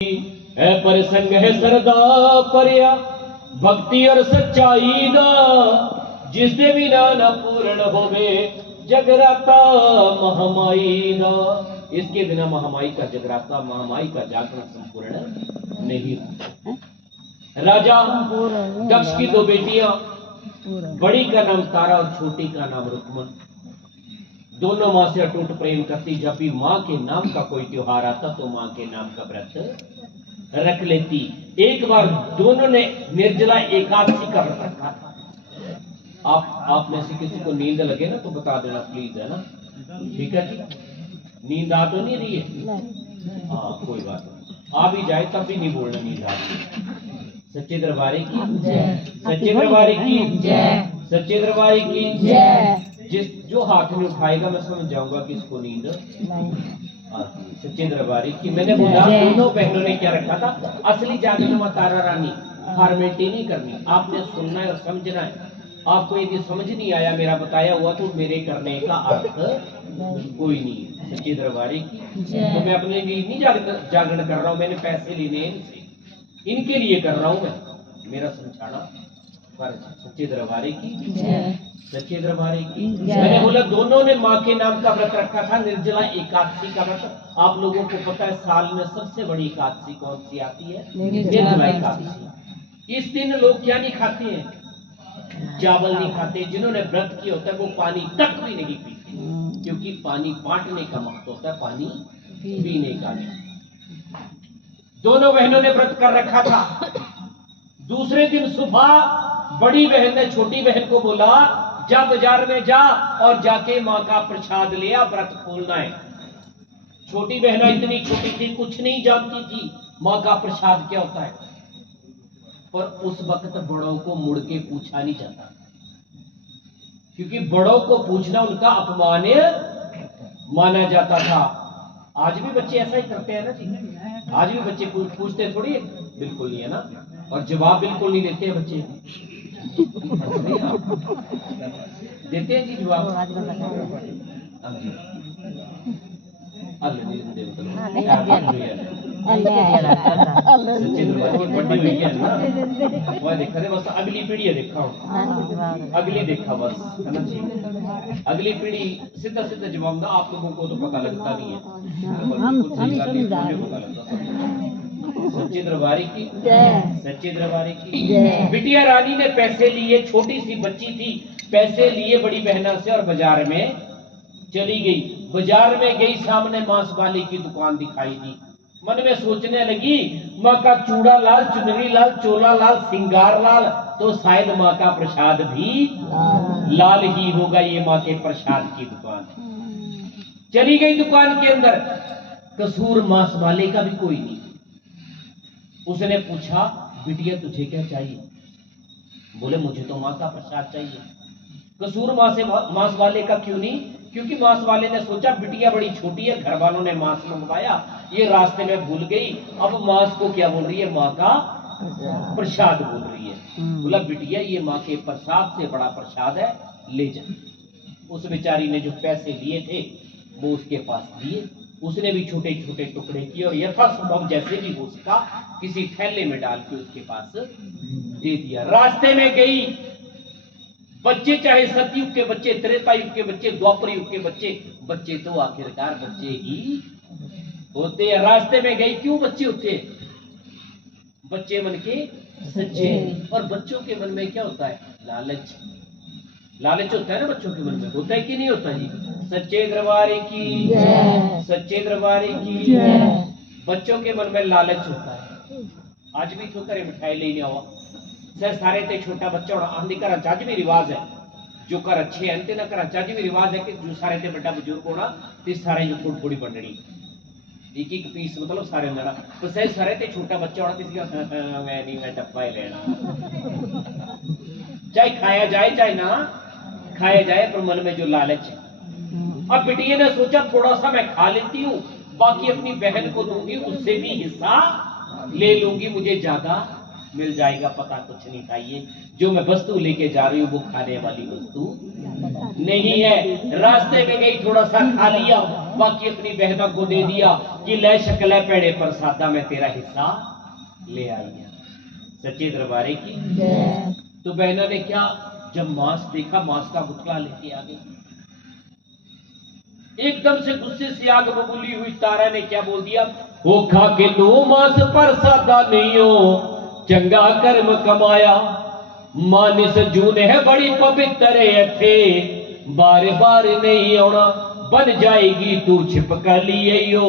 है प्रसंग है सरदा परिया भक्ति और सच्चाई दा, जिसदे बिना न पूर्ण होवे जगराता महामाई दा। इसके बिना महामाई का जगराता, महामाई का जागरण संपूर्ण नहीं होता। राजा दक्ष की दो बेटियां, बड़ी का नाम तारा और छोटी का नाम रुक्मन, दोनों मां से अटूट प्रेम करती। जब भी मां के नाम का कोई त्योहार आता तो मां के नाम का व्रत रख लेती। एक बार दोनों ने निर्जला एकादशी का व्रत रखा था। आप में से किसी को नींद लगे ना तो बता देना प्लीज, है ना? ठीक है जी, नींद आ तो नहीं रही है? हाँ कोई बात नहीं, आ भी जाए तब भी नहीं बोलना नींद आ रही है। सच्चे दरबारे की जय, सच्चे दरबारे की जय, सच्चे दरबारे की जय। जो हाथ में उठाएगा मैं समझ जाऊंगा कि इसको नींद आती है। सच्चे दरबारी की। मैंने बोला दोनों बहनों ने क्या रखा था? असली जागरण में तारा रानी, फॉर्मेलिटी नहीं करनी, आपने सुनना है और समझना है। आपको यदि समझ नहीं आया मेरा बताया हुआ तो मेरे करने का अर्थ कोई नहीं है। सच्चे दरबारी की तो मैं अपने लिए नहीं जागरण कर रहा हूँ, मैंने पैसे लेने इनसे, इनके लिए कर रहा हूँ मैं, मेरा समझाना फर्ज। सच्चे दरबारी की सच्चे दरबारी की। मैंने बोला दोनों ने माँ के नाम का व्रत रखा था, निर्जला एकादशी का व्रत। आप लोगों को पता है साल में सबसे बड़ी एकादशी कौन सी आती है? निर्जला एकादशी। इस दिन लोग क्या नहीं खाते हैं? चावल नहीं खाते। जिन्होंने व्रत किया होता है वो पानी तक भी नहीं पीते, क्योंकि पानी बांटने का महत्व होता है, पानी पीने का नहीं। दोनों बहनों ने व्रत कर रखा था। दूसरे दिन सुबह बड़ी बहन ने छोटी बहन को बोला जा बाजार में जा और जाके माँ का प्रसाद ले आ, व्रत खोलना है। छोटी बहना इतनी छोटी थी, कुछ नहीं जानती थी माँ का प्रसाद क्या होता है। पर उस वक्त बड़ों को मुड़ के पूछा नहीं जाता, क्योंकि बड़ों को पूछना उनका अपमान माना जाता था। आज भी बच्चे ऐसा ही करते हैं ना जी, आज भी बच्चे पूछते थोड़ी, बिल्कुल नहीं है ना, और जवाब बिल्कुल नहीं देते हैं बच्चे। देते हैं जी जवाब। बस अगली पीढ़ी देखा हूँ, अगली देखा बस, है ना जी। अगली पीढ़ी सीधा सीधा जवाब ना, आप लोगों को तो पता लगता नहीं है, पता लगता। सच्चे दरबारी की सच्चे दरबारी की। बिटिया रानी ने पैसे लिए, छोटी सी बच्ची थी, पैसे लिए बड़ी बहना से और बाजार में चली गई। बाजार में गई, सामने मांस वाली की दुकान दिखाई दी। मन में सोचने लगी माँ का चूड़ा लाल, चुनरी लाल, चोला लाल, सिंगार लाल, तो शायद माँ का प्रसाद भी लाल ही होगा। ये माँ के प्रसाद की दुकान। चली गई दुकान के अंदर, कसूर मांस वाले का भी कोई नहीं। उसने पूछा बिटिया तुझे क्या चाहिए? बोले मुझे तो माँ का प्रसाद चाहिए। कसूर मांस वाले का क्यों नहीं? क्योंकि मांस वाले ने सोचा बिटिया बड़ी छोटी है, घर वालों ने मांस मंगवाया, ये रास्ते में भूल गई, अब मांस को क्या बोल रही है? माँ का प्रसाद बोल रही है। बोला बिटिया ये माँ के प्रसाद से बड़ा प्रसाद है, ले जा। उस बेचारी ने जो पैसे लिए थे वो उसके पास दिए। उसने भी छोटे छोटे टुकड़े किए और यथासंभव जैसे भी हो सका किसी थैले में डाल के उसके पास दे दिया। रास्ते में गई, बच्चे चाहे सतयुग के बच्चे, त्रेता युग के बच्चे, द्वापर युग के बच्चे, बच्चे तो आखिरकार बच्चे ही होते हैं। रास्ते में गई, क्यों बच्चे होते? बच्चे मन के सच्चे। और बच्चों के मन में क्या होता है? लालच। लालच होता है ना बच्चों के मन में, होता है कि नहीं होता जी? सच्चे दरबारी की सच्चे दरबारी की। बच्चों के मन में लालच होता है। आज भी तो करे मिठाई लेने आओ सर, सारे ते छोटा बच्चा होना आंधी कर अचाज भी रिवाज है, जो कर अच्छे हैं ते ना कर अचाज भी रिवाज है कि जो सारे ते बड़ा बुजुर्ग होना ते सारे जो थोड़ी थोड़ी बंडनी एक एक पीस, मतलब सारे मेरा तो सही सारे ते छोटा बच्चा होना किसी मैं नहीं, मैं डब्बा ही लेना, चाहे खाया जाए चाहे ना खाया जाए, पर मन में जो लालच है। अब बिटिया ने सोचा थोड़ा सा मैं खा लेती हूँ, बाकी अपनी बहन को दूंगी, उससे भी हिस्सा ले लूंगी, मुझे ज्यादा मिल जाएगा, पता कुछ नहीं था। ये जो मैं वस्तु लेके जा रही हूँ वो खाने वाली वस्तु नहीं है। रास्ते में गई, थोड़ा सा खा लिया, बाकी अपनी बहना को दे दिया कि ले शकले पेड़े पर सादा में तेरा हिस्सा ले आई है। सच्चे दरबारे की। तो बहना ने क्या, जब मांस देखा, मांस का गुटला लेके आ गई। एकदम से गुस्से से आग बबूली हुई तारा ने क्या बोल दिया, वो खा के तू मांस पर सादा नहीं हो, चंगा कर्म कमाया, मानिस जून है बड़ी पवित्र थे, बार बार नहीं आना, बन जाएगी तू छिपकली हो,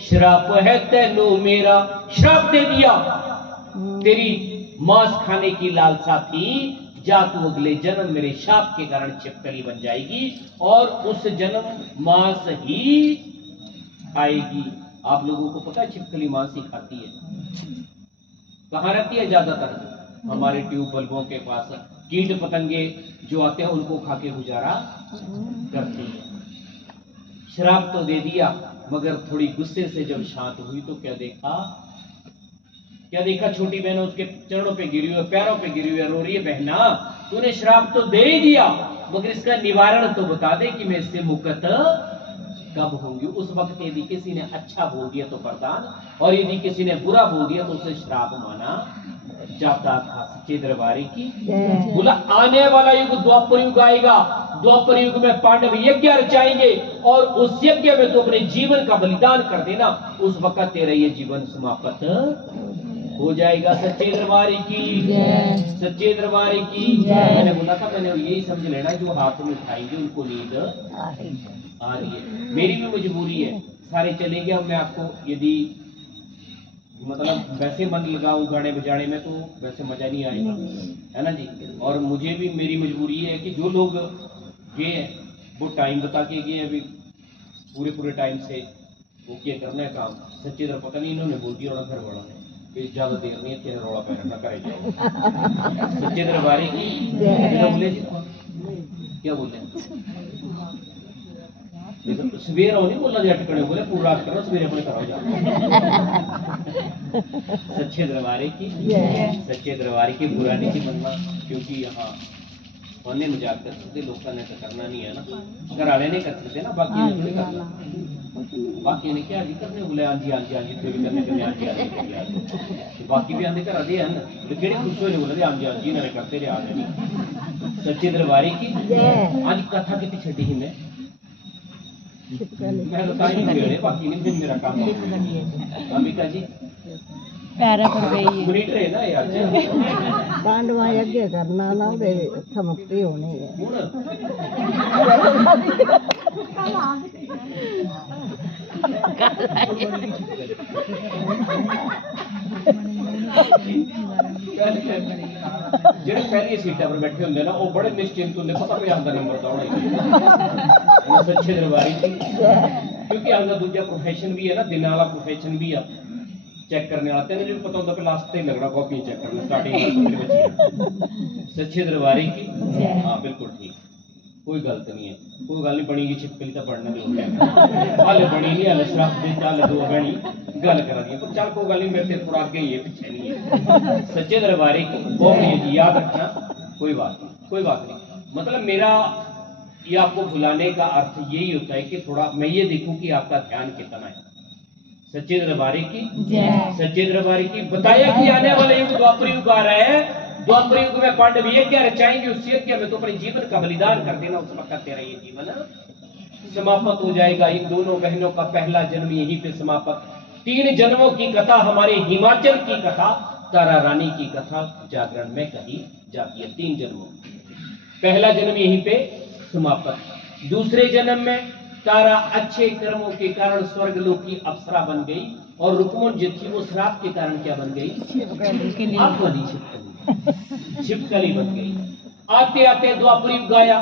श्राप है तेनू मेरा। श्राप दे दिया, तेरी मांस खाने की लालसा थी, जा तू अगले जन्म मेरे शाप के कारण छिपकली बन जाएगी और उस जन्म मांस ही खाएगी। आप लोगों को पता है छिपकली मांस ही खाती है। कहाँ रहती है ज्यादातर? हमारे ट्यूबवेलों के पास कीट पतंगे जो आते हैं उनको खा के गुजारा करती है। श्राप तो दे दिया, मगर थोड़ी गुस्से से जब शांत हुई तो क्या देखा, छोटी बहन उसके चरणों पे गिरी हुई, पैरों पे गिरी हुई, रो रही है, बहना तूने श्राप तो दे ही दिया, मगर इसका निवारण तो बता दे कि मैं इससे मुक्त कब होंगी। उस वक्त यदि किसी ने अच्छा बोल दिया तो वरदान, और यदि किसी ने बुरा बोल दिया तो उसे श्राप माना जाता था। सच्चे दरबारे की। बोला आने वाला युग द्वापर युग आएगा, द्वापर युग में पांडव यज्ञ रचाएंगे और उस यज्ञ में तो अपने जीवन का बलिदान कर देना, उस वक्त तेरा ये जीवन समाप्त हो जाएगा। सच्चे दरबारी की, सच्चे दरबारी की। मैंने बोला था, मैंने यही समझ लेना जो हाथ में उठाएंगे उनको नींद आ रही है। मेरी भी मजबूरी है, सारे चले गए, मैं आपको यदि मतलब वैसे मन लगाऊं गाने बजाने में तो वैसे मजा नहीं आएगा, है ना जी। और मुझे भी मेरी मजबूरी है कि जो लोग गए हैं वो टाइम बता के गए, अभी पूरे टाइम से वो क्या करना है काम। सच्चे दर पता नहीं इन्होंने बोल दिया घर वाला ने ज्यादा देर नहीं है, रौला पे रखना करे जाओ। सच्चे दरबारी की। बोले जी क्या बोले, सवेर नहीं बोलना जी अटकने, बोले पूरा रात करो, सवेरे अपने करो जाओ। सच्चे दरबारे की, सच्चे दरबारे की। बुरा नहीं की बनना, क्योंकि यहाँ होने मजाक कर सकते, लोगों ने तो करना नहीं है ना, घर वाले नहीं कर सकते ना, बाकी ने थोड़ी करना। बाकी ने क्या जी करने, बोले हाँ जी थोड़ी करने के हाँ जी, बाकी भी आंदे घर आते हैं ना, केड़े खुश होने बोले हाँ जी इन्होंने करते रहे आज नहीं। सच्चे दरबारे की। आज कथा कितनी छड़ी ही मैं तो ताई नहीं, बाकी नहीं, फिर मेरा काम अमिका जी पैरा पर गई मॉनिटर है ना यार। पांडवा यज्ञ करना ना दे समाप्ति होनी है। जेडे पहली सीटा पर बैठे होंगे ना वो बड़े निश्चिंत होंगे, पता भी आंदा नंबर तो होना। सच्चे दरबारी की। क्योंकि आंदा दूसरा प्रोफेशन भी है ना, दिन वाला प्रोफेशन भी है, चेक करने आते हैं, जो पता होता है लास्ट तक लगना कॉपी चेक करना स्टार्टिंग। सच्चे दरबारी की। हाँ बिल्कुल ठीक, कोई गलत नहीं है, कोई गल नहीं बनी छिपकली तो पढ़ना भी होगा, हल बनी नहीं, हल श्राप दे चल दो बनी गल करा दी, पर चल कोई गल नहीं, मेरे थोड़ा आगे ही है पीछे नहीं है। सच्चे दरबारी की बहुत जी याद रखना, कोई बात नहीं। मतलब मेरा ये आपको बुलाने का अर्थ यही होता है कि थोड़ा मैं ये देखूं कि आपका ध्यान कितना है। सच्चे दरबारी की। सच्चे दरबारी की। बताया कि आने वाले युग द्वापर युग आ रहा है, द्वापर युग में पांडव यज्ञ रचाएंगे, उस यज्ञ में तो अपने जीवन का बलिदान कर देना, उस वक्त तेरा ये जीवन समाप्त हो जाएगा। इन दोनों बहनों का पहला जन्म यहीं पे समाप्त। 3 जन्मों की कथा, हमारे हिमाचल की कथा, तारा रानी की कथा जागरण में कही जाती है। 3 जन्मों, पहला जन्म यहीं पे समाप्त। दूसरे जन्म में तारा अच्छे कर्मों के कारण स्वर्गलोक की अप्सरा बन गई, और रुक्मन जो थी वो श्राप के कारण क्या बन गई? छिपकली बन गई। आते आते द्वापर युग आया।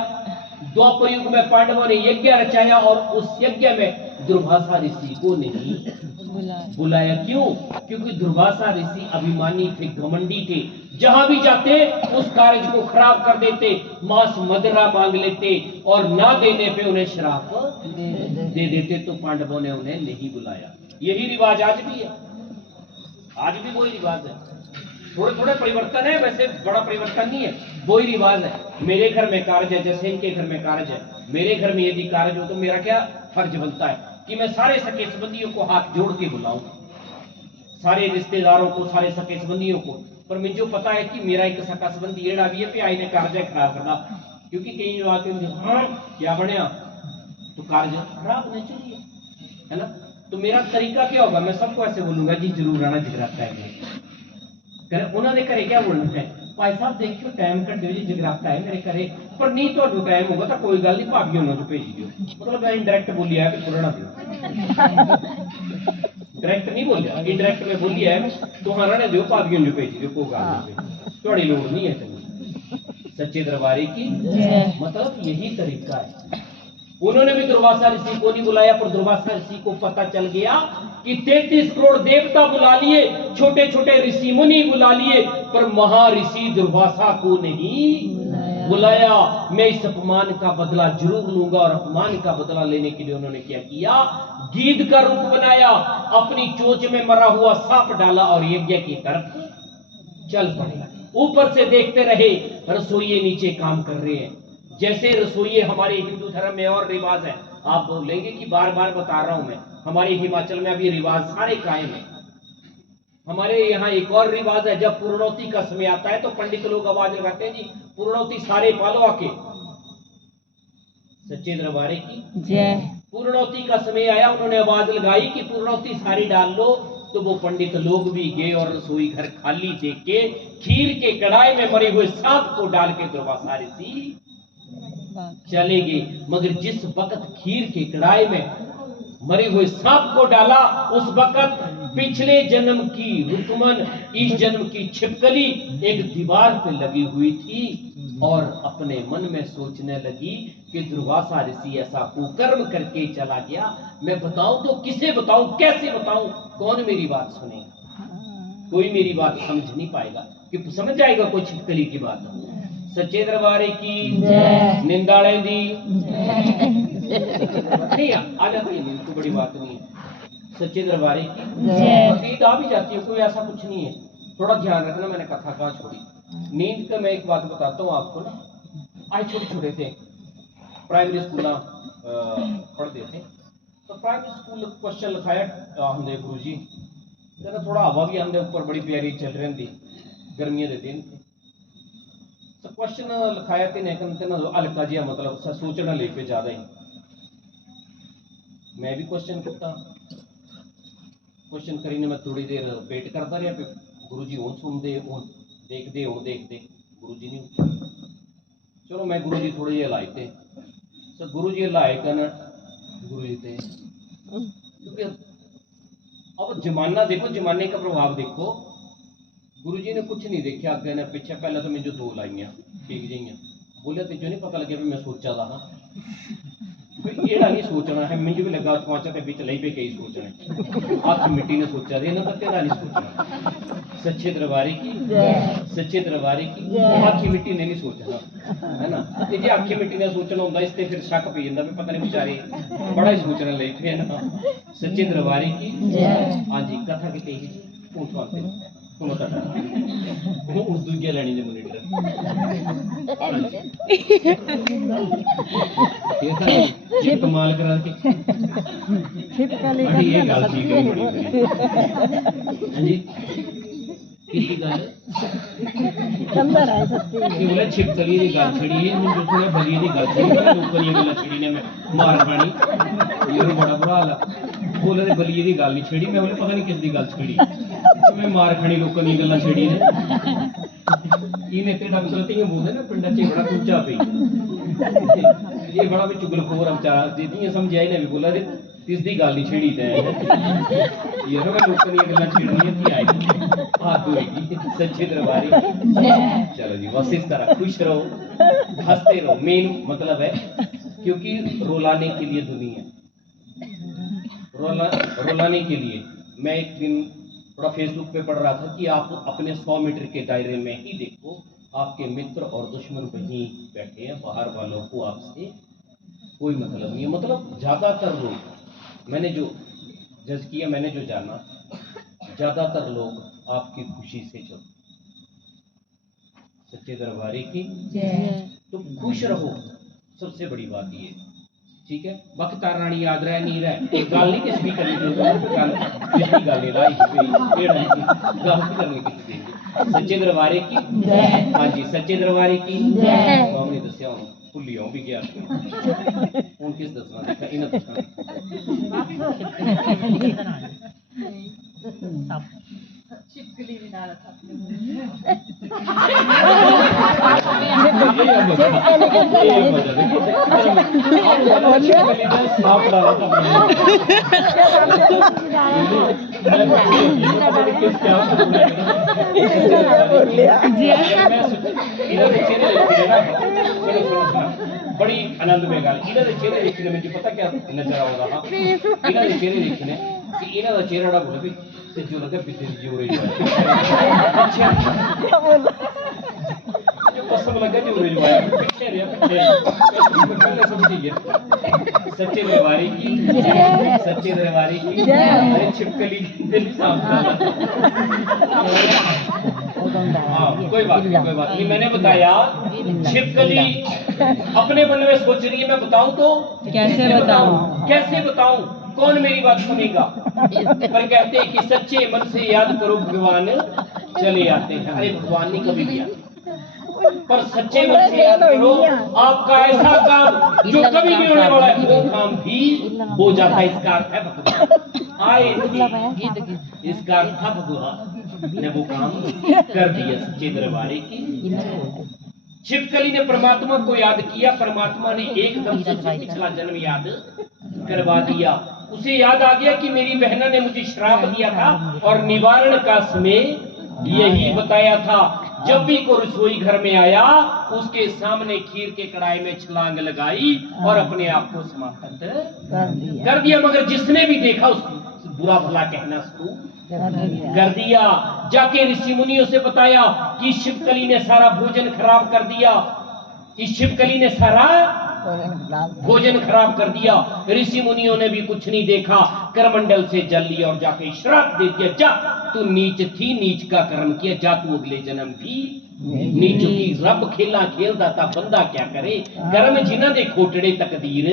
द्वापर युग में पांडवों ने यज्ञ रचाया और उस यज्ञ में दुर्वासा ऋषि को नहीं बुलाया। क्यों? क्योंकि दुर्वासा ऋषि अभिमानी थे, घमंडी थे, जहां भी जाते उस कार्य को खराब कर देते, मांस मदिरा मांग लेते और ना देने पे उन्हें श्राप दे देते, तो पांडवों ने उन्हें नहीं बुलाया। यही रिवाज आज भी है, आज भी वही रिवाज है। थोड़े थोड़े परिवर्तन है, वैसे बड़ा परिवर्तन नहीं है, वही रिवाज है। मेरे घर में कार्य है जैसे इनके घर में कार्य है, मेरे घर में यदि कार्य हो तो मेरा क्या फर्ज बनता है कि मैं सारे सके संबंधियों को हाथ जोड़ के बुलाऊं, सारे रिश्तेदारों को, सारे सके संबंधियों को। पर मुझे पता है कि मेरा एक सका संबंधी एड़ा भी है पे आई ने कार्य खराब करना, क्योंकि कई बात हाँ क्या बनया तो कार्य खराब होना चाहिए, है ना। तो मेरा तरीका क्या होगा, मैं सबको ऐसे बोलूंगा जी जरूर आना जगराता है। उन्होंने करे क्या बोलना है, भाई साहब देखियो टाइम कट दियो जी जगराता है मेरे घरे, पर नहीं तो टाइम होगा तो कोई गल नहीं भाभी उन्होंने जो भेज दियो। मतलब मैं इंडायरेक्ट बोली है कि पुराना दियो, डायरेक्ट नहीं बोलिया, इनडायरेक्ट में बोली है तुम्हारा ने दियो भाभी जो भेज दियो, कोई गल नहीं, थोड़ी लोड़ नहीं है तुम्हें। सच्चे दरबारी की मतलब यही तरीका है। उन्होंने भी दुर्वासा ऋषि को नहीं बुलाया, पर दुर्वासा ऋषि को पता चल गया कि 33 करोड़ देवता बुला लिए, छोटे छोटे ऋषि मुनि बुला लिए, पर महर्षि दुर्वासा को नहीं बुलाया। मैं इस अपमान का बदला जरूर लूंगा, और अपमान का बदला लेने के लिए उन्होंने क्या किया, गीध का रूप बनाया, अपनी चोंच में मरा हुआ सांप डाला और यज्ञ की तरफ चल पड़े। ऊपर से देखते रहे, रसोइये नीचे काम कर रहे हैं। जैसे रसोइये हमारे हिंदू धर्म में और रिवाज है, आप बोलेंगे कि बार बार बता रहा हूं मैं, हमारे हिमाचल में अभी रिवाज सारे कायम है। हमारे यहाँ एक और रिवाज है, जब पूर्णौती का समय आता है तो पंडित लोग आवाज लगाते हैं जी पूर्णौती सारे पालो आके। सच्चे दरबारे की जय। पूर्णौती का समय आया, उन्होंने आवाज लगाई कि पूर्णौती सारी डाल लो, तो वो पंडित लोग भी गए और रसोई घर खाली देख के खीर के कढ़ाई में मरे हुए सांप को डाल के दुर्वासा ऋषि चले गए। मगर जिस वक्त खीर के कढ़ाई में मरे हुए सांप को डाला, उस वक्त पिछले जन्म की रुकमन, इस जन्म की छिपकली एक दीवार पे लगी हुई थी और अपने मन में सोचने लगी कि दुर्वासा ऋषि ऐसा कुकर्म करके चला गया, मैं बताऊं तो किसे बताऊं, कैसे बताऊं, कौन मेरी बात सुनेगा, कोई मेरी बात समझ नहीं पाएगा, कि समझ जाएगा कोई छिपकली की बात। सच्चे दरबारे की निंदाड़े दी नहीं आ जाती है, तो बड़ी बात नहीं है। सच्चे दरबारे की नींद आ भी जाती है, कोई ऐसा कुछ नहीं है, थोड़ा ध्यान रखना। मैंने कथा कहाँ छोड़ी, नींद का मैं एक बात बताता हूँ आपको ना। आज छोटे छोटे थे, प्राइमरी स्कूल पढ़ते थे, तो प्राइमरी स्कूल क्वेश्चन लिखाया हमने गुरु जी, थोड़ा हवा भी हमने ऊपर बड़ी प्यारी चल रही थी, गर्मियों के दिन थे, तो क्वेश्चन लिखाया थे हल्का जिहा, मतलब सोचना ले पे ज्यादा ही। मैं भी क्वेश्चन करता, क्वेश्चन करी ने मैं थोड़ी देर वेट करता रहा, गुरु जी हूँ सुनते देखते गुरु जी नहीं। चलो मैं गुरु जी थोड़े जे हलाए थे, तो गुरु जी हलाए कर गुरु जी थे, क्योंकि अब जमाना देखो, जमाने का प्रभाव देखो। गुरु जी ने कुछ नहीं देखा अगे ने पीछे, पहले तो मैं जो दो लाइया ठीक जी बोले, तुझे नहीं पता लगे भी मैं सोचा था एड़ा नहीं सोचना है, मुझे भी लगा पांचा के बीच लई पे कई सोचने, हाथ मिट्टी ने सोचा थे ना, तेरा नहीं सोचना। सच्चे दरबारी की सच्चे दरबारी की आखी मिट्टी ने नहीं सोचना, है ना। जे आखी मिट्टी ने सोचना होंगे इससे फिर शक पी जाता भी पता नहीं बेचारे बड़ा ही सोचने लगे थे ना। सच्चे दरबारी की हाँ जी। कथा की कही उर्दू क्या लेनी है मुनीटर कमाल करा के ये गल ठीक है जी। किसी गल अंदर है सच्ची बोले छिपकली दी गल छड़ी है, मैं जो सुना बली दी गल छड़ी है, लोकां दी गल छड़ी ने मैं मार पानी ये बड़ा बुरा हाल है। बोले ते बली दी गल नहीं छड़ी, मैं बोले पता नहीं किस दी गल छड़ी, मैं मार खानी लोकां दी गल्लां छड़ी ने। इने ते ढंग से तीन बोलदे ना पिंडा च बड़ा कुंचा पई, ये बड़ा भी चुगलखोर बेचारा, जितनी समझ आई ने भी बोला ते तिसदी गल नहीं छड़ी ते ये मैं लोकां दी गल्लां छड़नी थी आई हाथ होएगी। सच्चे दरबारी चलो जी, बस इस तरह खुश रहो, हंसते रहो, मेन मतलब है, क्योंकि रुलाने के लिए दुनिया, रुलाने के लिए। मैं एक दिन थोड़ा फेसबुक पे पढ़ रहा था कि आप अपने 100 मीटर के दायरे में ही देखो, आपके मित्र और दुश्मन वहीं बैठे हैं, बाहर वालों को आपसे कोई मतलब नहीं है। मतलब ज्यादातर लोग, मैंने जो जज किया, मैंने जो जाना, ज्यादातर लोग आपकी खुशी से चलते, सच्चे दरबारी की। तुम खुश रहो, सबसे बड़ी बात ये, ठीक है। बाकी तार रानी याद रहे नहीं रहे, एक गाल नहीं किसी भी करनी किसी गाल नहीं गाल की करनी किसी देंगे। सच्चे दरबारी की। हाँ जी, सच्चे दरबारी की। हमने दसिया भुली भी गया हूं किस दसना देखा इन्हें दसना छिपकली भी डाला था अपने बड़ी आनंद में गल इन्हों के चेहरे देखने में पता क्या नजर आ रहा इन्हों के चेहरे देखने कि इन्हों का चेहरा बोले भी जो लगे पीछे जोरे जो कसम लगे जोरे पीछे पीछे सब चीजें सच्चे दरबारी की। सच्चे दरबारी की। अरे छिपकली दिल कोई बात नहीं मैंने बताया छिपकली अपने मन में सोच रही है मैं बताऊं तो कैसे बताऊं कौन मेरी बात सुनेगा। पर कहते हैं कि सच्चे मन से याद करो भगवान चले आते हैं। अरे भगवान नहीं कभी भी आते पर सच्चे मन से याद करो आपका ऐसा काम जो कभी भी होने वाला है वो काम भी हो जाता है। इसका अर्थ है भगवान आए इसका अर्थ था भगवान ने वो काम कर दिया। सच्चे दरबारी की। छिपकली ने परमात्मा को याद किया, परमात्मा ने एकदम से पिछला जन्म याद करवा दिया। उसे याद आ गया कि मेरी बहना ने मुझे श्राप दिया था और निवारण का समय यही बताया था। जब भी कोई रसोई घर में आया उसके सामने खीर के कढ़ाई में छलांग लगाई और अपने आप को समाप्त कर दिया। मगर जिसने भी देखा उसको बुरा भला कहना शुरू कर दिया। जाके ऋषि मुनियों से बताया कि छिपकली ने सारा भोजन खराब कर दिया। इस छिपकली ने सारा भोजन खराब कर दिया। ऋषि मुनियों ने भी कुछ नहीं देखा, करमंडल से जल लिया और जाके श्राप दे दिया जा तू नीच थी, नीच का कर्म किया, जा तू अगले जन्म भी नीच की। रब खेला खेलदा था बंदा क्या करे, कर्म जिन्हां दे खोटड़े तकदीर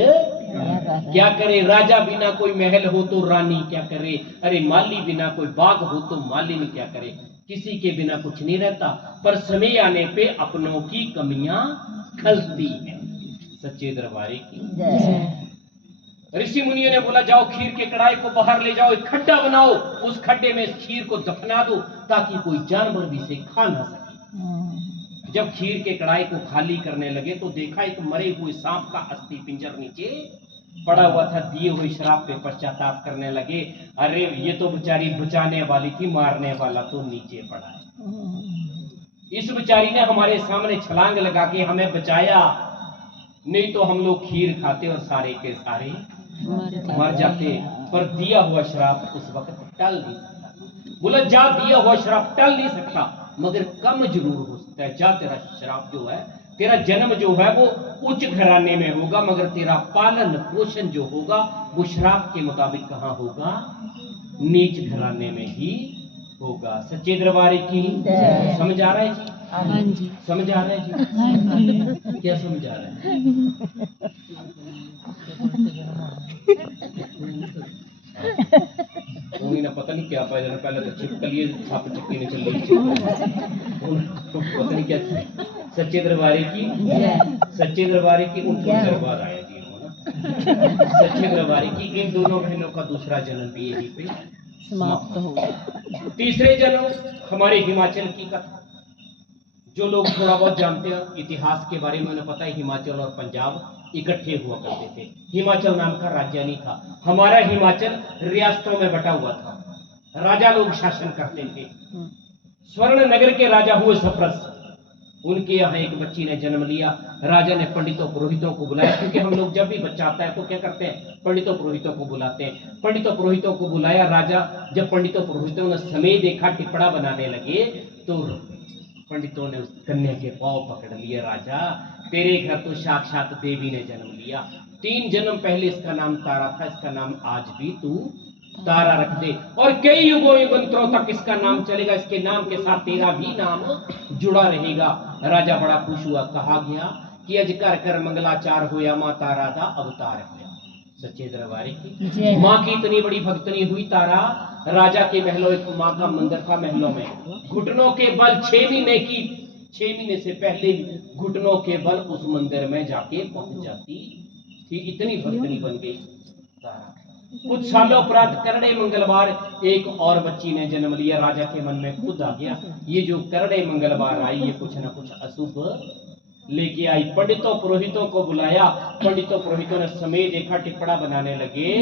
क्या करे। राजा बिना कोई महल हो तो रानी क्या करे, अरे माली बिना कोई बाग हो तो मालिनी क्या करे। किसी के बिना कुछ नहीं रहता पर समय आने पे अपनों की कमियां खलती हैं। सच्चे दरबारी की। ऋषि मुनियों ने बोला जाओ खीर के कढ़ाई को बाहर ले जाओ, एक खड्डा बनाओ, उस खड्डे में इस खीर को दफना दो ताकि कोई जानवर भी इसे खा ना सके। जब खीर के कढ़ाई को खाली करने लगे तो देखा एक मरे हुए सांप का अस्थि पिंजर नीचे पड़ा हुआ था। दिए हुए श्राप पे पश्चाताप करने लगे, अरे ये तो बेचारी बचाने वाली थी, मारने वाला तो नीचे पड़ा है। इस बेचारी ने हमारे सामने छलांग लगा के हमें बचाया, नहीं तो हम लोग खीर खाते और सारे के सारे मर जाते। पर दिया हुआ श्राप उस वक्त टल नहीं सकता। बोला जा दिया हुआ श्राप टल नहीं सकता मगर कम जरूर हो सकता है। जा तेरा श्राप जो है, तेरा जन्म जो है वो उच्च घराने में होगा मगर तेरा पालन पोषण जो होगा वो श्राप के मुताबिक कहाँ होगा, नीच घराने में ही होगा। सच्चे दरबारी की। समझ आ रहा है जी? हाँ जी। समझ आ रहा है जी? क्या समझ आ रहा है? ना पता नहीं क्या पाया, पहले तो छिपकली छाप चक्की ने चल रही पता नहीं क्या। सच्चे दरबारी की। सच्चे दरबारी की उनके दरबार आया जी ना। सच्चे दरबारी की इन दोनों बहनों का दूसरा जन्म भी यहीं पे समाप्त हो गया। तीसरे जन्म हमारे हिमाचल की कथा। जो लोग थोड़ा बहुत जानते हैं इतिहास के बारे में उन्हें पता है हिमाचल और पंजाब इकट्ठे हुआ करते थे। हिमाचल नाम का राज्य नहीं था। हमारा हिमाचल रियासतों में बटा हुआ था, राजा लोग शासन करते थे। स्वर्ण नगर के राजा हुए सप्रस, उनके यहाँ एक बच्ची ने जन्म लिया। राजा ने पंडितों पुरोहितों को बुलाया, क्योंकि हम लोग जब भी बच्चा आता है तो क्या करते हैं, पंडितों पुरोहितों को बुलाते हैं। पंडितों पुरोहितों को बुलाया राजा। जब पंडितों पुरोहितों ने समय देखा, टिप्पड़ा बनाने लगे तो पंडितों ने उस कन्या के पांव पकड़ लिए। राजा तेरे घर तो साक्षात देवी ने जन्म लिया, 3 जन्म पहले इसका नाम तारा था, इसका नाम आज भी तू तारा रख दे और कई युगों युगांतरों तक इसका नाम चलेगा, इसके नाम के साथ तेरा भी नाम जुड़ा रहेगा। राजा बड़ा खुश हुआ, कहा गया कि अज कर कर मंगलाचार होया, मां तारा दा अवतार होया। सच्चे दरबार की मां की इतनी बड़ी भक्तनी हुई। तारा राजा के महलों, एक मां का मंदिर था महलों में, घुटनों के बल 6 महीने से पहले घुटनों के बल उस मंदिर में जाके पहुंच जाती थी, इतनी भक्तनी बन गई तारा। कुछ सालों उपरांत करड़े मंगलवार एक और बच्ची ने जन्म लिया। राजा के मन में खुद आ गया, ये जो करड़े मंगलवार आई ये कुछ ना कुछ अशुभ लेके आई। पंडितों पुरोहितों को बुलाया, पंडितों पुरोहितों ने समय देखा, टिप्पड़ा बनाने लगे।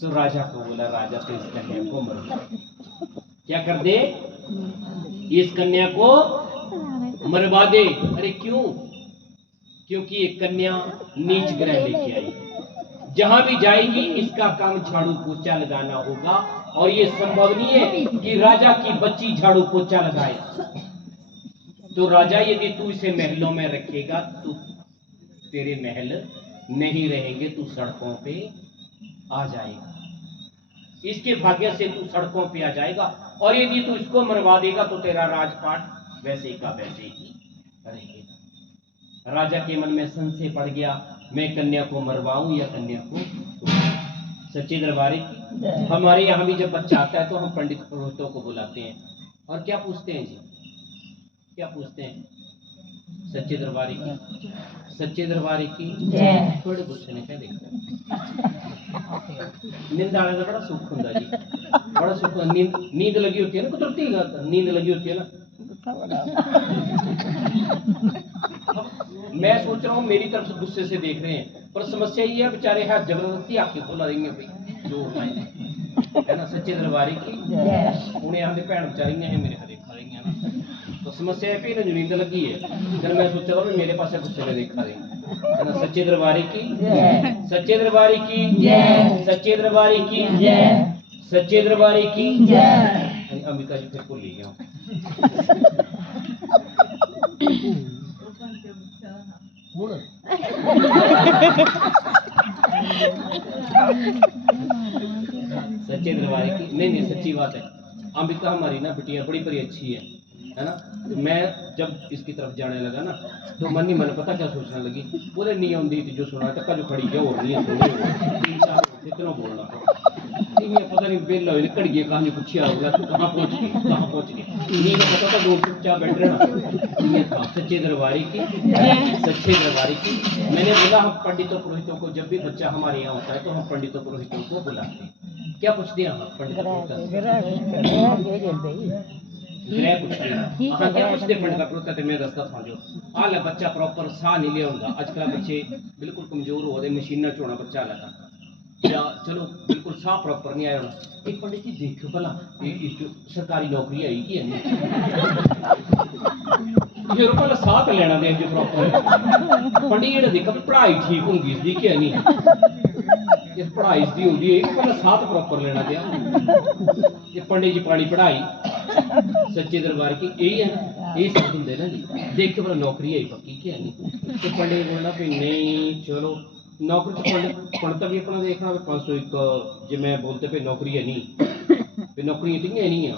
तो राजा को बोला, राजा तो इस कन्या को मर दे। क्या कर दे? इस कन्या को मरवा दे। अरे क्यों? क्योंकि एक कन्या नीच ग्रह लेके आई, जहां भी जाएगी इसका काम झाड़ू पोछा लगाना होगा, और ये संभव नहीं है कि राजा की बच्ची झाड़ू पोछा लगाए। तो राजा, यदि तू इसे महलों में रखेगा तो तेरे महल नहीं रहेंगे, तू सड़कों पे आ जाएगा, इसके भाग्य से तू सड़कों पे आ जाएगा, और यदि तू इसको मरवा देगा तो तेरा राजपाट वैसे का वैसे ही रहेगा। राजा के मन में संशय पड़ गया, मैं कन्या को मरवाऊं या कन्या को तोड़ूं। सच्चे दरबारी की हमारे यहाँ भी जब बच्चा आता है तो हम पंडित पुरोहितों को बुलाते हैं, और क्या पूछते हैं जी? क्या पूछते हैं? सच्चे दरबारी की, सच्चे दरबारी की थोड़े गुस्से ने क्या देखा नींद आने का बड़ा सुख होता जी, बड़ा सुख। नींद लगी होती है ना, कुदरती नींद लगी होती है ना। मैं सोच रहा हूँ मेरी तरफ से गुस्से से देख रहे हैं, पर समस्या ये है बेचारे हाथ जबरदस्ती आके खोला देंगे भाई जो है ना। सच्चे दरबारी की उन्हें आते भैन बेचारियां हैं मेरे हरे खा रही हैं ना, तो समस्या है कि नींद लगी है, फिर मैं सोचा था मेरे पास गुस्से में देखा रही है ना। सच्चे दरबारी की, सच्चे दरबारी की, सच्चे दरबारी की, सच्चे दरबारी की। अमिता जी फिर भूल गया। सच्चे दरबारी की, नहीं सच्ची बात है। अमिता हमारी ना बिटिया बड़ी बड़ी अच्छी है ना। मैं जब इसकी तरफ जाने लगा ना तो मन ही मन पता क्या सोचने लगी, बोले नहीं आती थी जो सुना तक जो खड़ी क्या और नहीं है कितना बोलना पता नहीं बेला निकल गया, कहानी पूछिया होगा कहाँ पहुँच गई, कहाँ पहुँच गई, नहीं पता था, दो चुपचाप बैठ रहे ये था। सच्चे दरबारी की, सच्चे दरबारी की। मैंने बोला हम पंडितों पुरोहितों को, जब भी बच्चा हमारे यहाँ होता है तो हम पंडितों पुरोहितों को बुलाते हैं। क्या पूछते हैं हम पंडितों ग्रह पूछते हैं? हाँ क्या पूछते पंडित पुरोहित? मैं दसता था जो आला बच्चा प्रॉपर साह नहीं लिया होता, आजकल बच्चे बिल्कुल कमजोर हो गए, मशीना चोना बच्चा लगा या चलो बिल्कुल साफ प्रॉपर नहीं आया होना। एक पंडित जी देखो भला सरकारी नौकरी आई कि फिर भला साथ लेना दे जो प्रॉपर पंडित जेड़ा देखा पढ़ाई ठीक होंगी इसकी क्या नहीं, ये पढ़ाई इसकी होगी है भला साथ प्रॉपर लेना दिया। ये पंडित जी पानी पढ़ाई सच्चे दरबार की यही है ना, यही शब्द होंगे ना जी। देखो भला नौकरी आई पक्की क्या नहीं, तो पंडित बोलना भी नहीं चलो नौकरी तो पढ़ता भी अपना देखना 501 जिम्मे बोलते पे नौकरी है नहीं, नौकरी है नहीं है,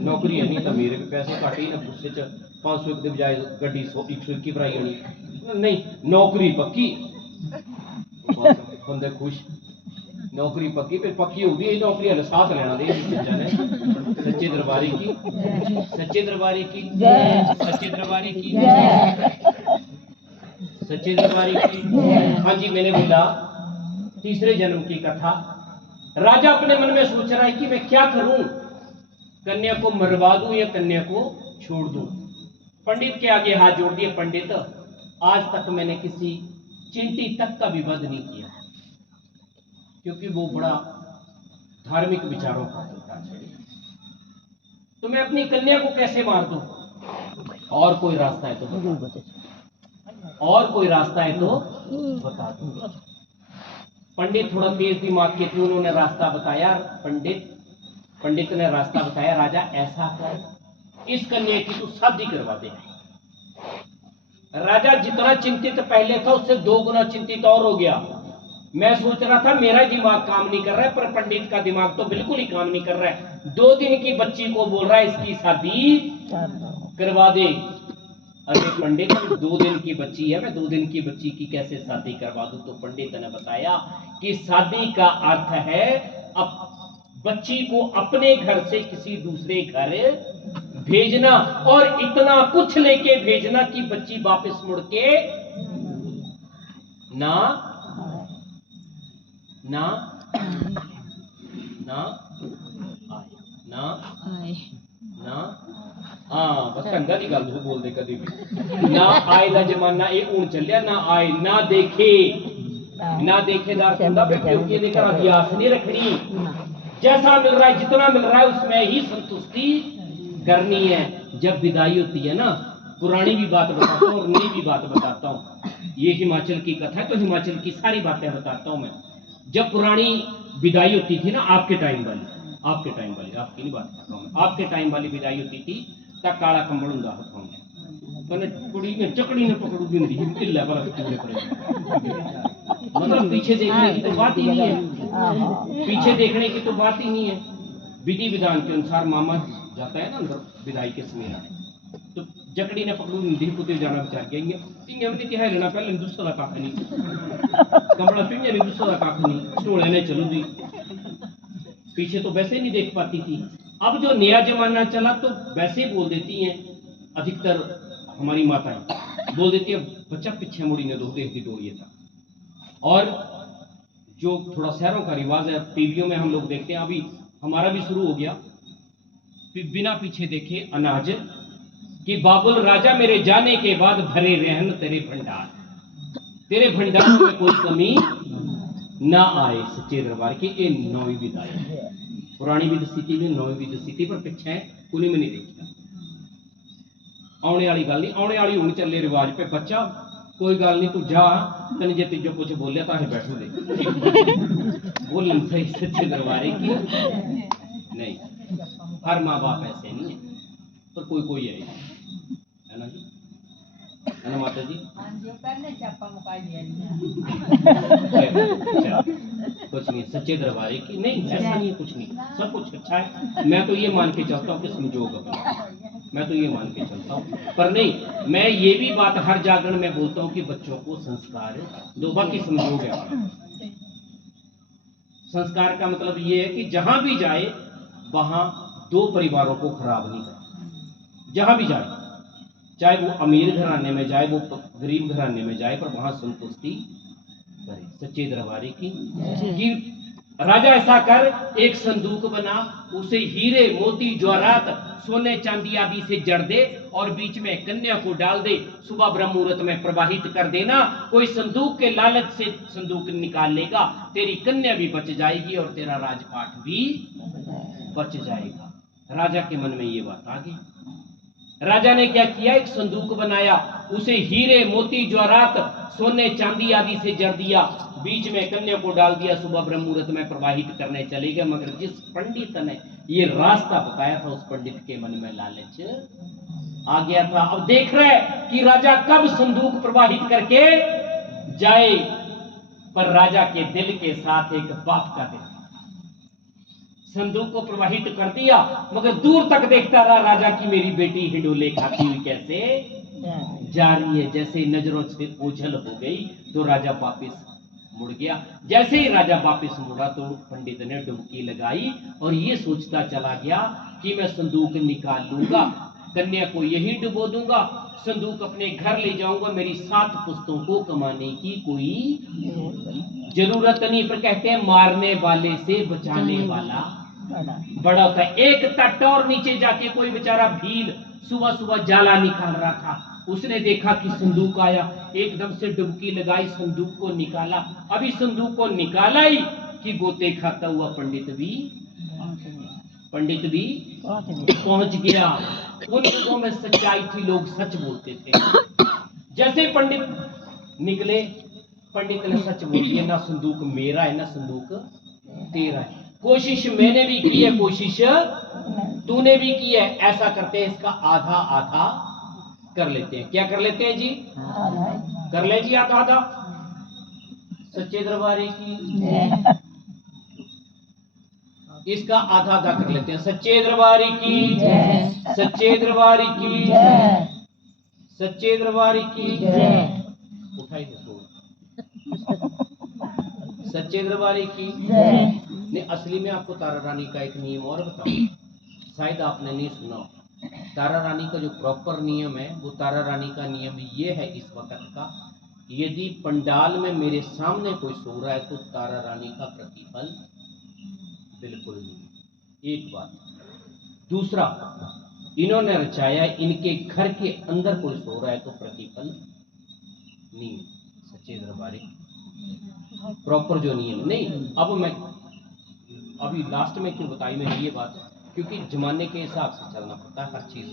नौकरी है नहीं तो मेरे भी पैसे घट ही ना गुस्से च 501 के बजाय गड्डी 121 भराई होनी नहीं, नौकरी पक्की बंदे खुश, नौकरी पक्की फिर पक्की होगी ये नौकरी हल साथ लेना दे बच्चा ने। सच्चे दरबारी की, सच्चे दरबारी की, सच्चे दरबारी की, सच्चे दरबारी की। हाँ जी मैंने बोला तीसरे जन्म की कथा। राजा अपने मन में सोच रहा है कि मैं क्या करूं, कन्या को मरवा दूं या कन्या को छोड़ दूं। पंडित के आगे हाथ जोड़ दिए, पंडित आज तक मैंने किसी चींटी तक का भी वध नहीं किया क्योंकि वो बड़ा धार्मिक विचारों का होता है, तो मैं अपनी कन्या को कैसे मार दूं? और कोई रास्ता है तो बता, और कोई रास्ता है तो बता दो। पंडित थोड़ा तेज दिमाग के थे, उन्होंने रास्ता बताया। पंडित ने रास्ता बताया, राजा ऐसा कर इस कन्या की तू शादी करवा दे। राजा जितना चिंतित पहले था उससे 2 गुना चिंतित और हो गया। मैं सोच रहा था मेरा दिमाग काम नहीं कर रहा है, पर पंडित का दिमाग तो बिल्कुल ही काम नहीं कर रहा है। 2 दिन की बच्ची को बोल रहा है इसकी शादी करवा दे। अरे पंडित, 2 दिन की बच्ची है, मैं 2 दिन की बच्ची की कैसे शादी करवा दूं? तो पंडित ने बताया कि शादी का अर्थ है अब बच्ची को अपने घर से किसी दूसरे घर भेजना, और इतना कुछ लेके भेजना कि बच्ची वापस मुड़ के ना ना ना ना ना हाँ बस ढंगा की गल बोल दे कभी भी ना आए का जमाना ये हूं चलिया, ना आए ना देखे, ना देखेदार सुनता पे क्योंकि ये कर अभ्यास नहीं रखनी। जैसा मिल रहा है, जितना मिल रहा है उसमें ही संतुष्टि करनी है। जब विदाई होती है ना, पुरानी भी बात बताता हूँ और नई भी बात बताता हूँ। ये हिमाचल की कथा है तो हिमाचल की सारी बातें बताता हूँ मैं। जब पुरानी विदाई होती थी ना, आपके टाइम वाली आपकी नहीं बात कर रहा हूँ, आपके टाइम वाली विदाई होती थी तब काला कंबल हुंदा हथों में, कने कुड़ी ने चकड़ी ने पकड़ू दी हुंदी ही ढिल्ला वाला कितने पड़े। मतलब पीछे देखने की तो बात ही नहीं है, पीछे देखने की तो बात ही नहीं है। विधि विधान के अनुसार मामा जाता है ना अंदर विदाई के समय, तो जकड़ी ने पकड़ू दी कुत्ते जाना विचार के इंगे में कि है लेना पहले दूसरा काख नहीं कंबला पिंगे ने दूसरा काख नहीं स्टोले ने चलो दी, पीछे तो वैसे नहीं देख पाती थी। अब जो नया जमाना चला तो वैसे बोल देती हैं, अधिकतर हमारी माताएं बोल देती है बच्चा पीछे मुड़ी ने दो देखती दौड़िए था। और जो थोड़ा शहरों का रिवाज है, टीवियों में हम लोग देखते हैं, अभी हमारा भी शुरू हो गया, बिना पीछे देखे अनाज कि बाबुल राजा मेरे जाने के बाद भरे रहन तेरे भंडार, तेरे भंडार में कोई कमी ना आए। सच्चे दरबार की ये 9वीं विदाई, पुरानी विद स्थिति में 9वीं विद स्थिति पर पिछे कुली में नहीं देखा। आने वाली गल नहीं, आने वाली हुण चले रिवाज पे बच्चा कोई गल नहीं, तू जा तन जे तिजो कुछ बोलिया तो बैठो दे बोलन सही। सच्चे दरबारे की नहीं, हर माँ बाप ऐसे नहीं है, पर कोई कोई है ना जी, है ना माता जी? कुछ नहीं, सच्चे दरबारे की नहीं, ऐसा नहीं है, कुछ नहीं, सब कुछ अच्छा है। मैं तो ये मान के चलता हूँ कि संजोग अपना, मैं तो ये मान के चलता हूँ। पर नहीं, मैं ये भी बात हर जागरण में बोलता हूँ कि बच्चों को संस्कार दो, बाकी संजोग है। संस्कार का मतलब ये है कि जहां भी जाए वहां 2 परिवारों को खराब नहीं करे। जहां भी जाए, चाहे वो अमीर घराने में जाए, वो गरीब घराने में जाए, पर वहां संतुष्टि करे। सच्चे दरबारी की कि राजा ऐसा कर, एक संदूक बना, उसे हीरे मोती जवाहरात सोने चांदी आदि से जड़ दे और बीच में कन्या को डाल दे, सुबह ब्रह्म मुहूर्त में प्रवाहित कर देना। कोई संदूक के लालच से संदूक निकाल लेगा, तेरी कन्या भी बच जाएगी और तेरा राजपाट भी बच जाएगा। राजा के मन में ये बात आ गई। राजा ने क्या किया, एक संदूक बनाया, उसे हीरे मोती जवाहरात सोने चांदी आदि से जड़ दिया, बीच में कन्या को डाल दिया, सुबह ब्रह्म मुहूर्त में प्रवाहित करने चले गए। मगर जिस पंडित ने ये रास्ता बताया था, उस पंडित के मन में लालच आ गया था। अब देख रहे कि राजा कब संदूक प्रवाहित करके जाए, पर राजा के दिल के साथ एक बाप का दिल, संदूक को प्रवाहित कर दिया, मगर दूर तक देखता रहा राजा की मेरी बेटी हिडोले खाती हुई कैसे जा रही है। जैसे नजरों से ओझल हो गई तो राजा वापिस मुड़ गया। जैसे ही राजा वापिस मुड़ा तो पंडित ने डुबकी लगाई और ये सोचता चला गया कि मैं संदूक निकाल लूंगा, कन्या को यही डुबो दूंगा, संदूक अपने घर ले जाऊंगा, मेरी 7 पुस्तों को कमाने की कोई जरूरत नहीं। पर कहते हैं मारने वाले से बचाने वाला बड़ा होता है। एक तट और नीचे जाके कोई बेचारा भील सुबह सुबह जाला निकाल रहा था, उसने देखा कि संदूक आया, एकदम से डुबकी लगाई, संदूक को निकाला। अभी संदूक को निकाला ही कि गोते खाता हुआ पंडित भी पहुंच गया। उन लोगों में सच्चाई थी, लोग सच बोलते थे। जैसे पंडित निकले, पंडित ने सच बोल दिया, ना संदूक मेरा है ना संदूक तेरा है। कोशिश मैंने भी की है, कोशिश तूने भी की है। ऐसा करते हैं, इसका आधा आधा कर लेते हैं। क्या कर लेते हैं जी? कर ले जी आधा आधा। सच्चे दरबारी की। इसका आधा आधा कर लेते हैं। सच्चे दरबारी की, सच्चे दरबारी की, सच्चे दरबारी की। उठाई दो। सच्चे दरबारी की। नहीं, असली में आपको तारा रानी का एक नियम और बताऊं, शायद आपने नहीं सुना हो। तारा रानी का जो प्रॉपर नियम है, वो तारा रानी का नियम ये है इस वक्त का, यदि पंडाल में मेरे सामने कोई सो रहा है तो तारा रानी का प्रतिफल बिल्कुल नहीं। एक बात। दूसरा, इन्होंने रचाया, इनके घर के अंदर कोई सो रहा है तो प्रतिफल नहीं। सच्चे दरबारी प्रॉपर जो नियम नहीं। अब मैं अभी लास्ट में क्यों बताई मैंने ये बात, क्योंकि जमाने के हिसाब से चलना पड़ता है। हर चीज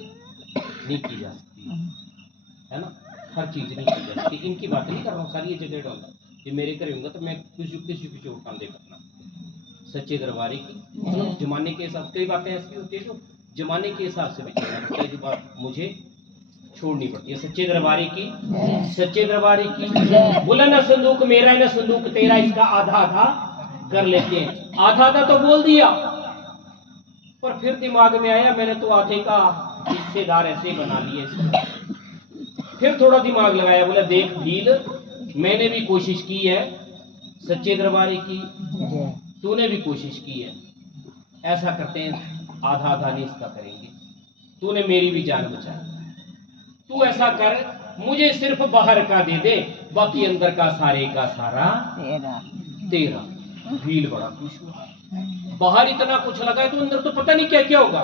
नहीं की जा सकती है ना, हर चीज नहीं की जा सकती। इनकी बात नहीं कर रहा हूँ, सारी ये जगह डालूंगा, ये मेरे घर होंगे तो मैं किसी और काम दे करना। सच्चे दरबारी की, मतलब जमाने के हिसाब, कई बातें ऐसी होती है जो जमाने के हिसाब से भी चलना पड़ता है, जो बात मुझे छोड़नी पड़ती है। सच्चे दरबारी की, सच्चे दरबारी की। बोला ना संदूक मेरा है ना संदूक तेरा, इसका आधा आधा कर लेते हैं। आधा आधा तो बोल दिया, पर फिर दिमाग में आया मैंने तो आधे का हिस्सेदार ऐसे बना लिए इसको। फिर थोड़ा दिमाग लगाया, बोला देख भील, मैंने भी कोशिश की है, सच्चे दरबारी की तूने भी कोशिश की है, ऐसा करते हैं आधा आधा नहीं इसका करेंगे। तूने मेरी भी जान बचाई, तू ऐसा कर, मुझे सिर्फ बाहर का दे दे, बाकी अंदर का सारे का सारा तेरा। भील बड़ा खुश हुआ, बाहर इतना कुछ लगा है तो अंदर तो पता नहीं क्या क्या होगा।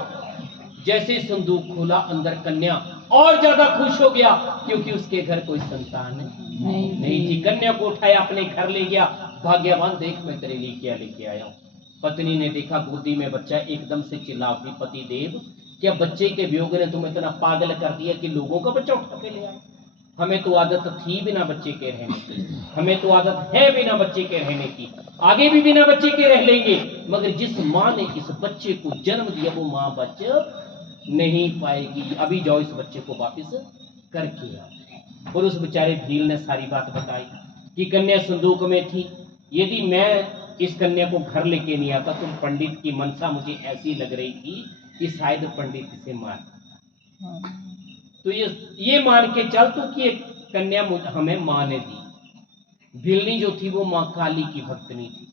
जैसे संदूक खोला, अंदर कन्या, और ज्यादा खुश हो गया क्योंकि उसके घर कोई संतान नहीं थी। कन्या को उठाया, अपने घर ले गया। भाग्यवान देख मैं तेरे लिए क्या लेके आया हूँ। पत्नी ने देखा गोदी में बच्चा, एकदम से चिल्ला उठी, पति देव क्या बच्चे के वियोग ने तुम्हें इतना पागल कर दिया कि लोगों का बच्चा उठा के ले आए? हमें तो आदत थी बिना बच्चे के रहने की, हमें तो आदत है बिना बच्चे के रहने की, आगे भी बिना बच्चे के रह लेंगे, मगर जिस माँ ने इस बच्चे को जन्म दिया वो माँ बच नहीं पाएगी। अभी जाओ इस बच्चे को वापस करके आओ। और उस बेचारे भील ने सारी बात बताई कि कन्या संदूक में थी, यदि मैं इस कन्या को घर लेके नहीं आता तो पंडित की मनसा मुझे ऐसी लग रही थी कि शायद पंडित इसे मार, तो ये मान के चल तू कि एक कन्या हमें माँ ने दी। भिलनी जो थी वो माँ काली की भक्तनी थी,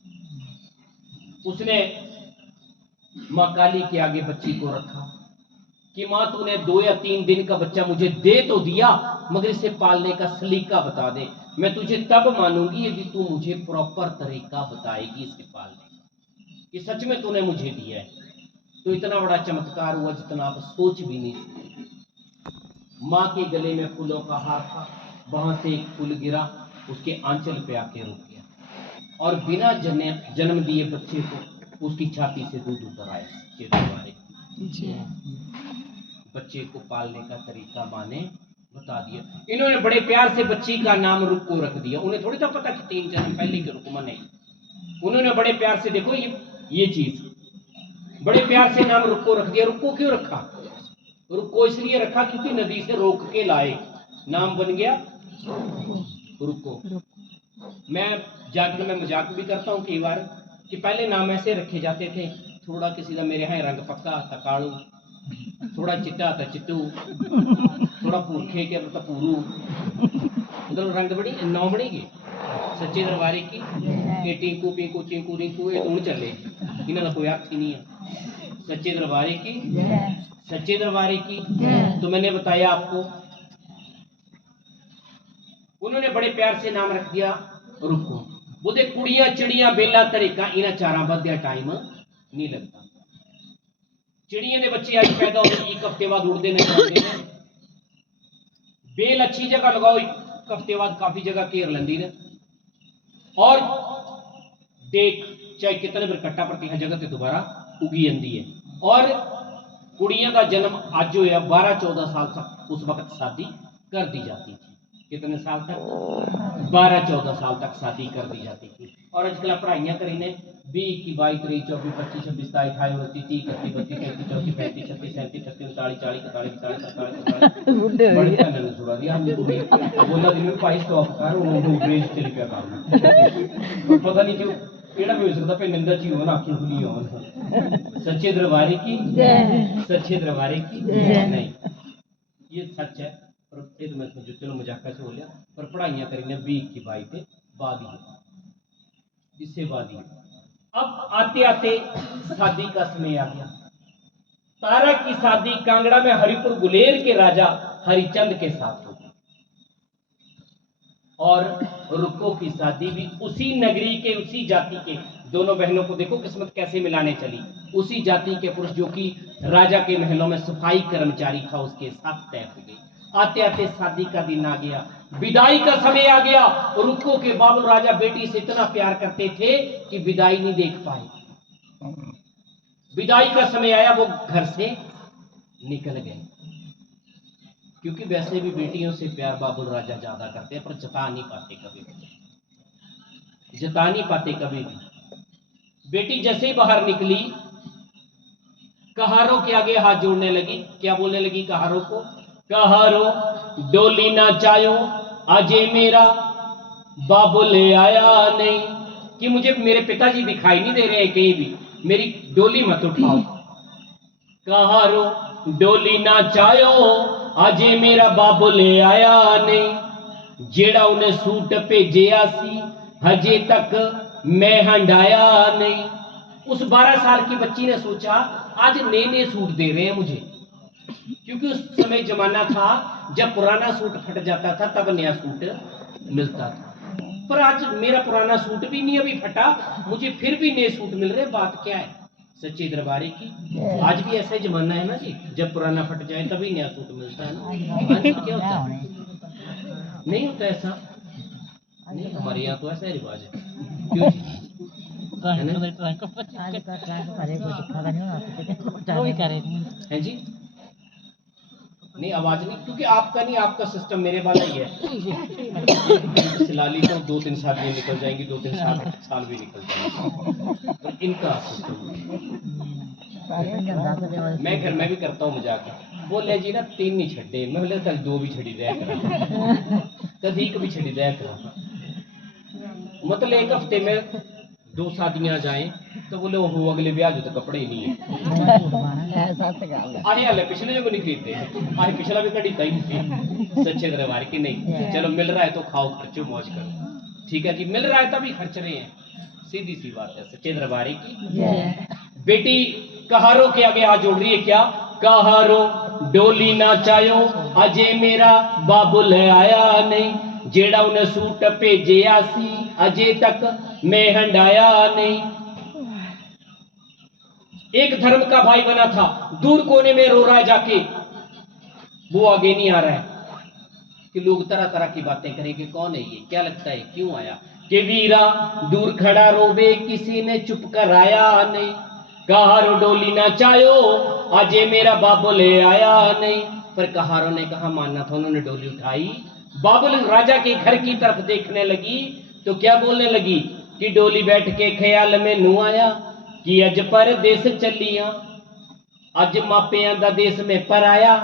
उसने माँ काली के आगे बच्ची को रखा कि माँ तूने 2 या 3 दिन का बच्चा मुझे दे तो दिया, मगर इसे पालने का सलीका बता दे, मैं तुझे तब मानूंगी यदि तू मुझे प्रॉपर तरीका बताएगी इसे पालने का, कि सच में तूने मुझे दिया है। तो इतना बड़ा चमत्कार हुआ जितना आप सोच भी नहीं सकते। माँ के गले में फूलों का हार था, वहां से एक फूल गिरा, उसके आंचल पे आके रुक गया, और बिना जन्म दिए बच्चे को उसकी छाती से दूध उतर आया। बच्चे को पालने का तरीका माँ ने बता दिया। इन्होंने बड़े प्यार से बच्ची का नाम रुक्को रख दिया। उन्हें थोड़ी था पता कि 3 जन्म पहले के रुक्मा नहीं। उन्होंने बड़े प्यार से, देखो ये चीज, बड़े प्यार से नाम रुक्को रख दिया। रुक्को क्यों रखा? रुक्को इसलिए रखा क्योंकि नदी से रोक के लाए, नाम बन गया रुक्को। मैं जाकर मैं मजाक भी करता हूँ कई बार कि पहले नाम ऐसे रखे जाते थे, थोड़ा किसी का मेरे यहाँ रंग पक्का था कालू, थोड़ा चिट्टा था चिट्टू, थोड़ा पुरखे के मतलब पूरू, मतलब रंग बड़ी नौ बड़ी गए। सच्चे दरबारी की ये टिंकू पिंकू चिंकू रिंकू ये तो चले, इन्होंने कोई अर्थ ही नहीं है। सच्चे दरबारी की, सच्चे दरबारी की। तो मैंने बताया आपको, उन्होंने बड़े प्यार से नाम रख दिया रुको। बोले कुड़िया चिड़िया बेला तरीका इन्हें चारा बदया टाइम नहीं लगता। चिड़िया के बच्चे आज पैदा हो 1 हफ्ते बाद उड़ते नहीं। बेल अच्छी जगह लगाओ, 1 हफ्ते बाद काफी जगह घेर लेंदी ने, और देख चाहे कितने भी कट्टा पड़ती है जगह से दोबारा उगी जाती है। और कुड़िया का जन्म अज होया 12-14 साल तक उस वक्त शादी कर दी जाती थी। कितने साल तक? 12-14 साल तक शादी कर दी जाती थी। और आजकल पढ़ाइयां करी ने 20, 21, 22, 23, 24, 25, 27, 28, 29, 30, 31, 32, 33, 34, 35, 36, 37, 38, 39 40 41 42 43 बुढ़े हो बड़ी गए। भैन ने सुना दिया हम कुड़ी बोला दिन में भाई स्टॉप कर वो ब्रेज चल पे काम पता नहीं क्यों केड़ा भी हो सकता पे निंदा ची हो ना आंखें खुली हो सच्चे दरबारी की जय। सच्चे दरबारी की जय। नहीं ये सच है पर ये तो मैं समझो चलो मजाक से बोलिया पर पढ़ाइयां करेंगे 20 की 22 पे बाद ही इससे बाद ही अब आते आते शादी का समय आ गया तारा की शादी कांगड़ा में हरिपुर गुलेर के राजा हरिचंद के साथ होगी और रुक्को की शादी भी उसी नगरी के उसी जाति के दोनों बहनों को देखो किस्मत कैसे मिलाने चली उसी जाति के पुरुष जो कि राजा के महलों में सफाई कर्मचारी था उसके साथ तय हो गई आते आते शादी का दिन आ गया विदाई का समय आ गया रुक्को के बाबुल राजा बेटी से इतना प्यार करते थे कि विदाई नहीं देख पाए विदाई का समय आया वो घर से निकल गए क्योंकि वैसे भी बेटियों से प्यार बाबुल राजा ज्यादा करते हैं पर जता नहीं पाते कभी भी जता नहीं पाते कभी भी बेटी जैसे ही बाहर निकली कहारों के आगे हाथ जोड़ने लगी क्या बोलने लगी कहारों को कहारो डोली ना चायो अजय मेरा बाबुल आया नहीं कि मुझे मेरे पिताजी दिखाई नहीं दे रहे हैं कहीं भी मेरी डोली मत उठाओ कहारो डोली ना चायो अजे मेरा बाबुल आया नहीं जेड़ा उन्हें सूट भेजिया सी हजे तक मैं हंडाया नहीं उस 12 साल की बच्ची ने सोचा आज नए नए सूट दे रहे हैं मुझे क्योंकि उस समय जमाना था जब पुराना सूट फट जाता था तब नया सूट मिलता था पर आज मेरा पुराना सूट भी नहीं अभी फटा मुझे फिर भी नए सूट मिल रहे बात क्या है सच्चे दरबारी की आज भी ऐसा ही जमाना है ना जी जब पुराना फट जाए तभी नया सूट मिलता है ना आज क्या होता है नहीं होता ऐसा नहीं हमारे यहाँ तो ऐसा ही रिवाज है क्यों जी? है ना? है जी नहीं आवाज नहीं क्योंकि आपका नहीं आपका सिस्टम मेरे वाला ही है सिलाली तो 2-3 शादियां निकल जाएंगी 2-3 साल भी निकल जाएंगे पर इनका सिस्टम मैं घर में भी करता हूँ मजाक बोले जी ना 3 नहीं छड़े मैं बोले कल 2 भी छड़ी रहा करा कभी कभी छड़ी रहा करा मतलब एक हफ्ते में 2 शादियां जाएं तो बोले ओहो अगले ब्याह जो तो कपड़े ही नहीं है ऐसा तो गल है। आहे हाले पिछले जो नहीं खरीदते आहे पिछला भी कड़ी तई थी सच्चे दरबार की नहीं चलो मिल रहा है तो खाओ खर्चो मौज करो ठीक है जी मिल रहा है तभी खर्च रहे हैं सीधी सी बात है सच्चे दरबारी की बेटी कहारों के आगे हाथ जोड़ रही है क्या कहारो डोली ना चायो अजय मेरा बाबुल आया नहीं जेड़ा उन्हें सूट भेजिया सी अजय तक मैं हंडाया नहीं एक धर्म का भाई बना था दूर कोने में रो रहा है जाके वो आगे नहीं आ रहा है कि लोग तरह तरह की बातें करेंगे कौन है ये क्या लगता है क्यों आया कि वीरा दूर खड़ा रोवे किसी ने चुप कराया नहीं कहारो डोली ना चायो अजय मेरा बाबुल आया नहीं पर कहारों ने कहा मानना था उन्होंने डोली उठाई बाबुल राजा के घर की तरफ देखने लगी तो क्या बोलने लगी कि डोली बैठ के ख्याल में नू आया कि अज परदेस चलिया अज मापियां दा देश में पर आया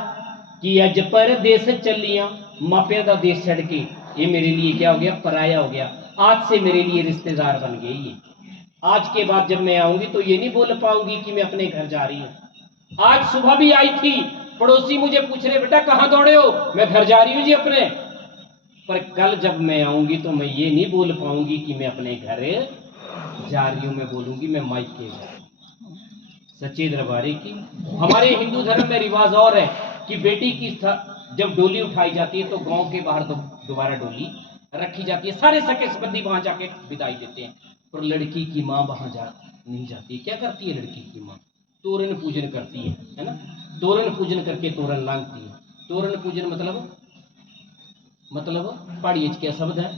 कि अज परदेस चलिया मापियां दा देश छड़ के ये मेरे लिए क्या हो गया पराया हो गया आज से मेरे लिए रिश्तेदार बन गई ये आज के बाद जब मैं आऊंगी तो ये नहीं बोल पाऊंगी कि मैं अपने घर जा रही हूँ आज सुबह भी आई थी पड़ोसी मुझे पूछ रहे बेटा कहाँ दौड़े हो मैं घर जा रही हूँ जी अपने पर कल जब मैं आऊंगी तो मैं ये नहीं बोल पाऊंगी कि मैं अपने घर जा रही हूँ मैं बोलूंगी मैं मायके जा रही हूं। सच्चे दरबारी की हमारे हिंदू धर्म में रिवाज और है कि बेटी की जब डोली उठाई जाती है तो गांव के बाहर दोबारा डोली रखी जाती है सारे सके संबंधी वहां जाके विदाई देते हैं पर लड़की की माँ वहां जा नहीं जाती क्या करती है लड़की की माँ तोरण पूजन करती है ना तोरण पूजन करके तोरण लांघती है तोरण पूजन मतलब पहाड़ी क्या शब्द है?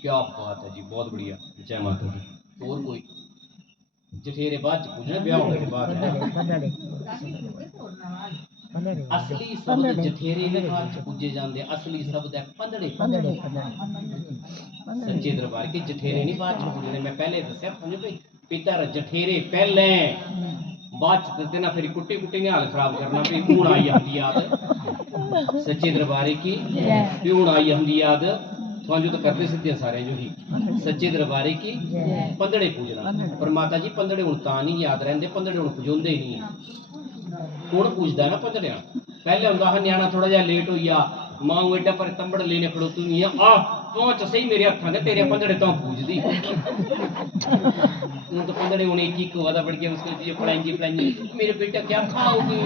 क्या बात है जी बहुत बढ़िया जय माता दी और कोई जठेरे बाद पूछना ब्याह होने के बाद असली शब्द जठेरे के बाद पूजे जाते असली शब्द है पंदड़े सच्चे दरबार के जठेरे नहीं बाद पूजने मैं पहले दस्या समझ भाई पितर जठेरे पहले बाद च ते ना फिर कुट्टी कुट्टी ने हाल खराब करना भी हूं आई हमदी याद सच्चे दरबारे की भी हूं आई हमदी याद तुहां तो करते सिद्धे सारे जो ही सच्चे दरबारे की पंदड़े पूजना पर माता जी पंदड़े हुण तां नहीं याद रहिंदे पंदड़े हुण पुजोंदे ही नहीं कौन पूजदा ना पंदड़ियां पहले हुंदा हा न्याणा थोड़ा जिहा लेट होइया मां एडा पर तंबड़ लेने खड़ोती नहीं आ पहुंच सही मेरे हत्थां ते तेरे पंदड़े तो पूजदी हूं तो पंदड़े हुण एक ही को वादा बढ़ गया उसको पढ़ाएंगी मेरे बेटा क्या खाओगी